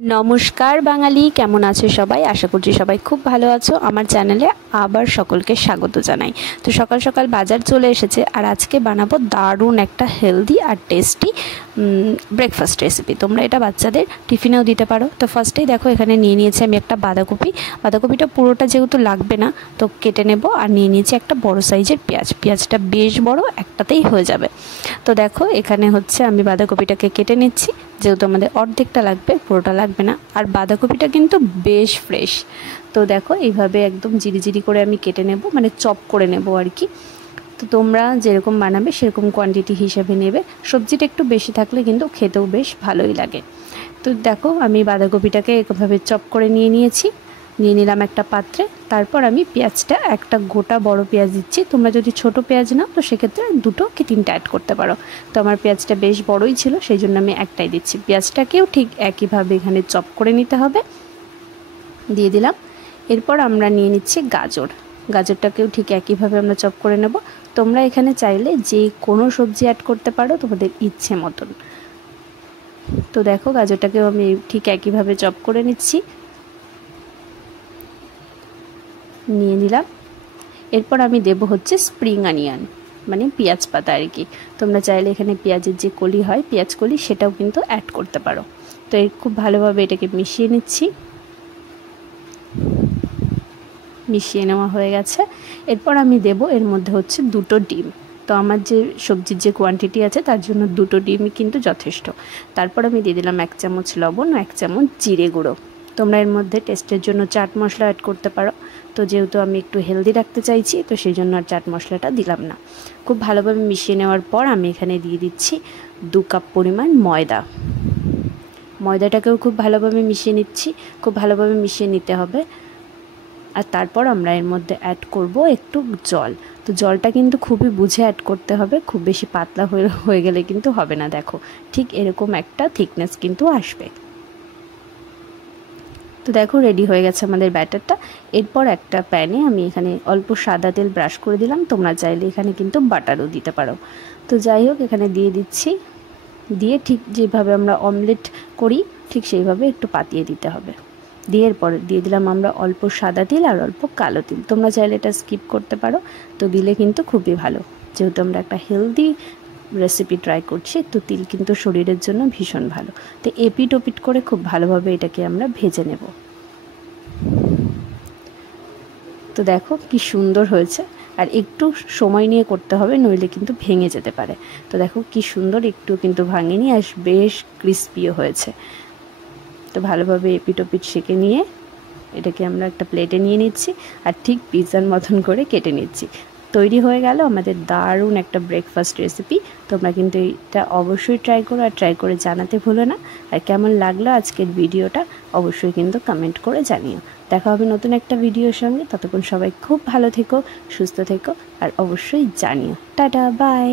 नमस्कार बांगाली केमन आछो सबाई। आशा करছি সবাই খুব ভালো আছো। আমার চ্যানেলে আবার সকলকে স্বাগত জানাই। তো সকাল সকাল বাজার চলে এসেছে আর আজকে বানাবো দারুণ একটা হেলদি আর টেস্টি ব্রেকফাস্ট রেসিপি। তোমরা এটা বাচ্চাদের টিফিনেও দিতে পারো। তো ফার্স্টেই দেখো এখানে নিয়ে নিয়েছি আমি একটা বাঁধাকপি। বাঁধাকপিটা পুরোটা যেহেতু লাগবে না তো কেটে নেব। আর নিয়ে নিয়েছি একটা বড় সাইজের পেঁয়াজ। পেঁয়াজটা বেশ বড়, একটাতেই হয়ে যাবে। তো দেখো এখানে হচ্ছে আমি বাঁধাকপিটাকে কেটে নিচ্ছি, যেহেতু আমাদের অর্ধেকটা লাগবে, পুরোটা লাগবে না। আর বাঁধাকপিটা কিন্তু বেশ ফ্রেশ। তো দেখো এইভাবে একদম জিরি করে আমি কেটে নেব, মানে চপ করে নেব আর কি। তো তোমরা যেরকম বানাবে সেরকম কোয়ান্টিটি হিসেবে নেবে। সবজিটা একটু বেশি থাকলে কিন্তু খেতেও বেশ ভালোই লাগে। তো দেখো আমি বাঁধাকপিটাকে এভাবে চপ করে নিয়েছি। নিয়ে নিলাম একটা পাত্রে। তারপর আমি পেঁয়াজটা একটা গোটা বড় পেঁয়াজ দিচ্ছি। তোমরা যদি ছোট পেঁয়াজ নাও তো সেক্ষেত্রে 2 কি 3টা অ্যাড করতে পারো। তো আমার পেঁয়াজটা বেশ বড়ই ছিল, সেই জন্য আমি একটাই দিচ্ছি। পেঁয়াজটাকেও ঠিক একইভাবে এখানে চপ করে নিতে হবে। দিয়ে দিলাম। এরপর আমরা নিয়ে নিচ্ছি গাজর। গাজরটাকেও ঠিক একইভাবে আমরা চপ করে নেব। তোমরা এখানে চাইলে যে কোনো সবজি অ্যাড করতে পারো তোমাদের ইচ্ছে মতন। তো দেখো গাজরটাকেও আমি ঠিক একইভাবে চপ করে নিচ্ছি, নিয়ে নিলাম। এরপর আমি দেব হচ্ছে স্প্রিং অনিয়ন, মানে পেঁয়াজ পাতা আর কি। তোমরা চাইলে এখানে পেঁয়াজের যে কলি হয়, পেঁয়াজ কলি, সেটাও কিন্তু অ্যাড করতে পারো। তো এই খুব ভালোভাবে এটাকে মিশিয়ে নিচ্ছি। মিশিয়ে নেওয়া হয়ে গেছে। এরপর আমি দেব এর মধ্যে হচ্ছে 2টো ডিম। তো আমার যে সবজির যে কোয়ান্টিটি আছে তার জন্য 2টো ডিমই কিন্তু যথেষ্ট। তারপর আমি দিয়ে দিলাম 1 চামচ লবণ ও 1 চামচ জিরে গুঁড়ো। তোমরা এর মধ্যে টেস্টের জন্য চাট মশলা অ্যাড করতে পারো। তো যেহেতু আমি একটু হেলদি রাখতে চাইছি তো সেই জন্য আর চাট মশলাটা দিলাম না। খুব ভালোভাবে মিশিয়ে নেওয়ার পর আমি এখানে দিয়ে দিচ্ছি 2 কাপ পরিমাণ ময়দা। ময়দাটাকেও খুব ভালোভাবে মিশিয়ে নিচ্ছি। খুব ভালোভাবে মিশিয়ে নিতে হবে। আর তারপর আমরা এর মধ্যে অ্যাড করব একটু জল। তো জলটা কিন্তু খুবই বুঝে অ্যাড করতে হবে, খুব বেশি পাতলা হয়ে গেলে কিন্তু হবে না। দেখো ঠিক এরকম একটা থিকনেস কিন্তু আসবে। তো দেখো রেডি হয়ে গেছে আমাদের ব্যাটারটা। এরপর একটা প্যানে আমি এখানে অল্প সাদা তেল ব্রাশ করে দিলাম। তোমরা চাইলে এখানে কিন্তু বাটারও দিতে পারো। তো যাই হোক এখানে দিয়ে দিচ্ছি। দিয়ে ঠিক যেভাবে আমরা অমলেট করি ঠিক সেইভাবে একটু পাতিয়ে দিতে হবে। দিয়ে এরপরে দিয়ে দিলাম আমরা অল্প সাদা তিল আর অল্প কালো তিল। তোমরা চাইলে এটা স্কিপ করতে পারো, তো দিলে কিন্তু খুবই ভালো। যেহেতু আমরা একটা হেলদি রেসিপি ট্রাই করছি তো তিল কিন্তু শরীরের জন্য ভীষণ ভালো। তো এপিট ওপিট করে খুব ভালোভাবে এটাকে আমরা ভেজে নেব। তো দেখো কি সুন্দর হয়েছে। আর একটু সময় নিয়ে করতে হবে, নইলে কিন্তু ভেঙে যেতে পারে। তো দেখো কি সুন্দর, একটু কিন্তু ভাঙেনি আর বেশ ক্রিস্পিও হয়েছে। তো ভালোভাবে এপিট ওপিট সেঁকে নিয়ে এটাকে আমরা একটা প্লেটে নিয়ে নিচ্ছি আর ঠিক পিৎজার মতন করে কেটে নিচ্ছি। তৈরি হয়ে গেল আমাদের দারুণ একটা ব্রেকফাস্ট রেসিপি। তোমরা কিন্তু এটা অবশ্যই ট্রাই করো আর ট্রাই করে জানাতে ভুলো না। আর কেমন লাগলো আজকের ভিডিওটা অবশ্যই কিন্তু কমেন্ট করে জানিও। দেখা হবে নতুন একটা ভিডিওর সঙ্গে। ততক্ষণ সবাই খুব ভালো থেকো, সুস্থ থেকো আর অবশ্যই জানিও। Tata, by.